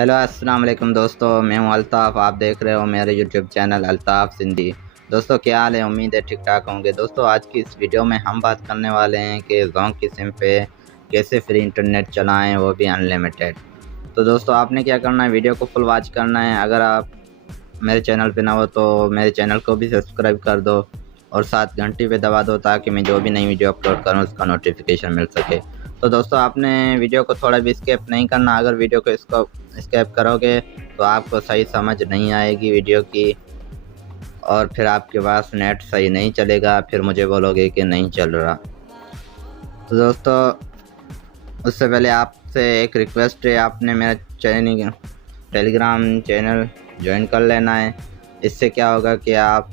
Hello अस्सलाम वालेकुम दोस्तों, मैं हूं अल्ताफ़। आप देख रहे हो मेरे यूट्यूब चैनल अल्ताफ़ सिंधी। दोस्तों क्या हाल है? उम्मीद है ठीक ठाक होंगे। दोस्तों आज की इस वीडियो में हम बात करने वाले हैं कि जोंक की सिम पे कैसे फ्री इंटरनेट चलाएं, वो भी अनलिमिटेड। तो दोस्तों आपने क्या करना है, वीडियो को फुल वॉच करना है। अगर आप मेरे चैनल पे ना हो तो मेरे चैनल को भी सब्सक्राइब कर दो और साथ घंटी पे दबा दो ताकि मैं जो भी नई वीडियो अपलोड करूं उसका नोटिफिकेशन मिल सके। तो दोस्तों आपने वीडियो को थोड़ा भी स्किप नहीं करना। अगर वीडियो को इसको स्किप करोगे तो आपको सही समझ नहीं आएगी वीडियो की और फिर आपके पास नेट सही नहीं चलेगा, फिर मुझे बोलोगे कि नहीं चल रहा। तो दोस्तों उससे पहले आपसे एक रिक्वेस्ट है, आपने मेरा चैनल टेलीग्राम चैनल ज्वाइन कर लेना है। इससे क्या होगा कि आप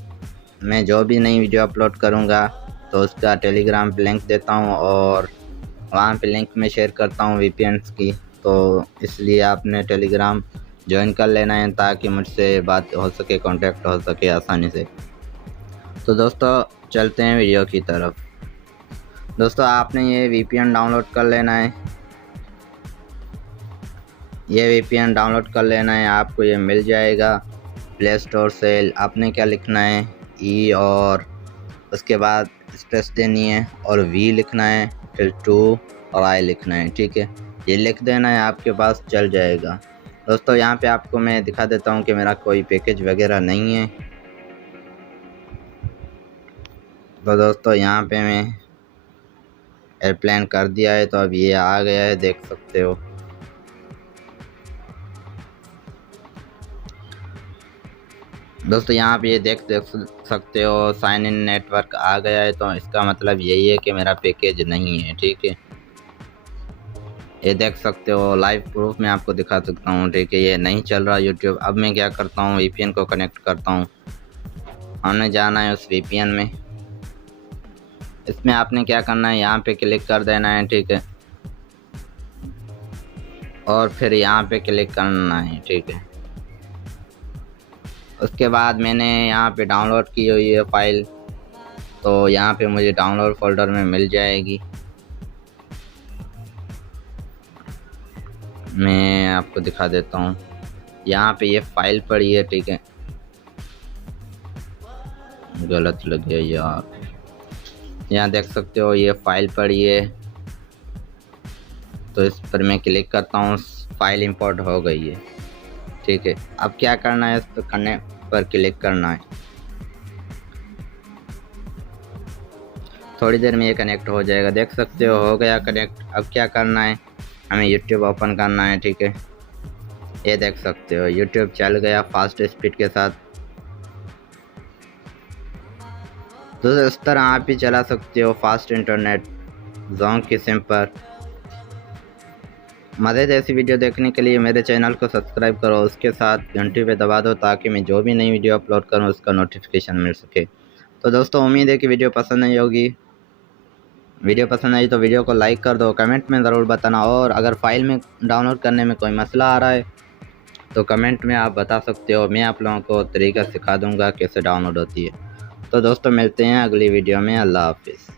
मैं जो भी नई वीडियो अपलोड करूँगा तो उसका टेलीग्राम पे लिंक देता हूँ और वहाँ पे लिंक में शेयर करता हूँ वीपीएन्स की। तो इसलिए आपने टेलीग्राम ज्वाइन कर लेना है ताकि मुझसे बात हो सके, कांटेक्ट हो सके आसानी से। तो दोस्तों चलते हैं वीडियो की तरफ। दोस्तों आपने ये वीपीएन डाउनलोड कर लेना है। ये वीपीएन डाउनलोड कर लेना है, आपको ये मिल जाएगा प्ले स्टोर से। आपने क्या लिखना है, ई और उसके बाद स्पेस देनी है और वी लिखना है, फिर 2 और आई लिखना है। ठीक है, ये लिख देना है, आपके पास चल जाएगा। दोस्तों यहाँ पे आपको मैं दिखा देता हूँ कि मेरा कोई पैकेज वगैरह नहीं है। तो दोस्तों यहाँ पे मैं एयरप्लेन कर दिया है, तो अब ये आ गया है, देख सकते हो। दोस्तों यहाँ पे ये देख सकते हो साइन इन नेटवर्क आ गया है, तो इसका मतलब यही है कि मेरा पैकेज नहीं है। ठीक है, ये देख सकते हो, लाइव प्रूफ में आपको दिखा सकता हूँ। ठीक है, ये नहीं चल रहा यूट्यूब। अब मैं क्या करता हूँ, वीपीएन को कनेक्ट करता हूँ। हमने जाना है उस वीपीएन में। इसमें आपने क्या करना है, यहाँ पे क्लिक कर देना है। ठीक है, और फिर यहाँ पे क्लिक करना है। ठीक है, उसके बाद मैंने यहाँ पे डाउनलोड की हुई है फाइल, तो यहाँ पे मुझे डाउनलोड फोल्डर में मिल जाएगी। मैं आपको दिखा देता हूँ, यहाँ पे ये फाइल पड़ी है। ठीक है, गलत लग गया यार। यहाँ देख सकते हो ये फाइल पड़ी है, तो इस पर मैं क्लिक करता हूँ, फाइल इंपोर्ट हो गई है। ठीक है, अब क्या करना है, इस पर करने पर क्लिक करना है। थोड़ी देर में ये कनेक्ट हो जाएगा, देख सकते हो गया कनेक्ट। अब क्या करना है, हमें यूट्यूब ओपन करना है। ठीक है, ये देख सकते हो यूट्यूब चल गया फास्ट स्पीड के साथ। तो इस तरह आप भी चला सकते हो फास्ट इंटरनेट जोंक की सिम पर। मज़ेदार ऐसी वीडियो देखने के लिए मेरे चैनल को सब्सक्राइब करो, उसके साथ घंटी पे दबा दो ताकि मैं जो भी नई वीडियो अपलोड करूं उसका नोटिफिकेशन मिल सके। तो दोस्तों उम्मीद है कि वीडियो पसंद आई होगी। वीडियो पसंद आई तो वीडियो को लाइक कर दो, कमेंट में ज़रूर बताना। और अगर फाइल में डाउनलोड करने में कोई मसला आ रहा है तो कमेंट में आप बता सकते हो, मैं आप लोगों को तरीका सिखा दूँगा कैसे डाउनलोड होती है। तो दोस्तों मिलते हैं अगली वीडियो में। अल्लाह हाफिज़।